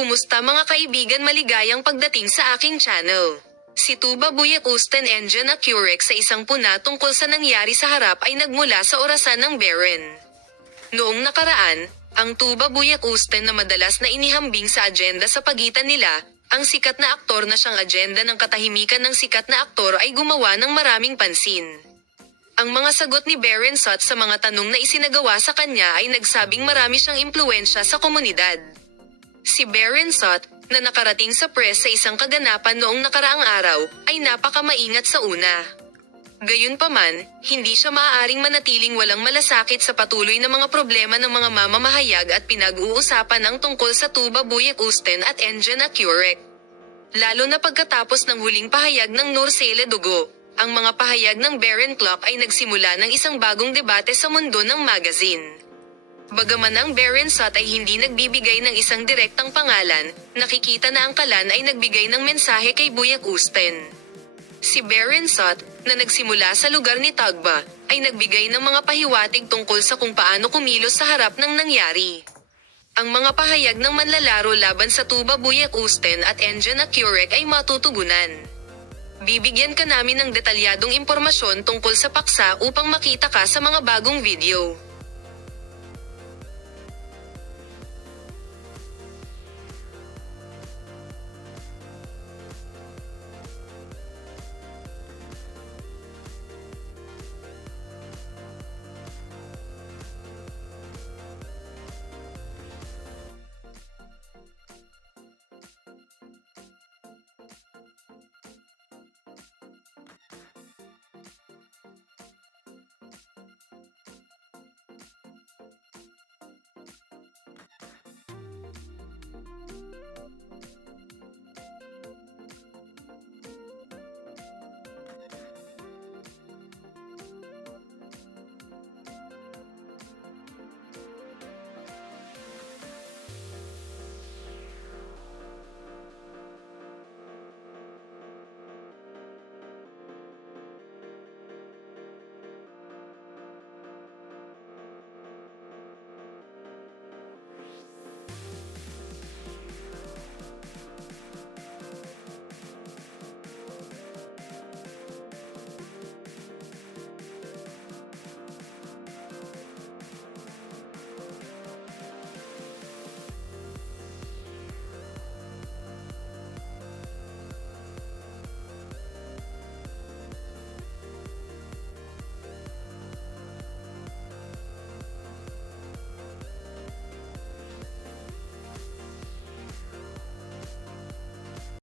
Kumusta mga kaibigan, maligayang pagdating sa aking channel. Si Tuba Buyakusten Engine Accurec sa isang puna tungkol sa nangyari sa harap ay nagmula sa orasan ng Beren. Noong nakaraan, ang Tuba Buyakusten na madalas na inihambing sa agenda sa pagitan nila, ang sikat na aktor na siyang agenda ng katahimikan ng sikat na aktor ay gumawa ng maraming pansin. Ang mga sagot ni Beren Sot sa mga tanong na isinagawa sa kanya ay nagsabing marami siyang impluwensya sa komunidad. Si Beren Sot, na nakarating sa press sa isang kaganapan noong nakaraang araw, ay napakamaingat sa una. Gayunpaman, hindi siya maaaring manatiling walang malasakit sa patuloy na mga problema ng mga mamamahayag at pinag-uusapan ang tungkol sa Tuba Buyakusten at Engine Accurec. Lalo na pagkatapos ng huling pahayag ng Nursele Dugo, ang mga pahayag ng Beren Clock ay nagsimula ng isang bagong debate sa mundo ng magazine. Bagaman ang Beren Sot ay hindi nagbibigay ng isang direktang pangalan, nakikita na ang kalan ay nagbigay ng mensahe kay Buyakusten. Si Beren Sot, na nagsimula sa lugar ni Tagba, ay nagbigay ng mga pahiwatig tungkol sa kung paano kumilos sa harap ng nangyari. Ang mga pahayag ng manlalaro laban sa Tuba Buyakusten at Engine Accurec ay matutugunan. Bibigyan ka namin ng detalyadong impormasyon tungkol sa paksa upang makita ka sa mga bagong video.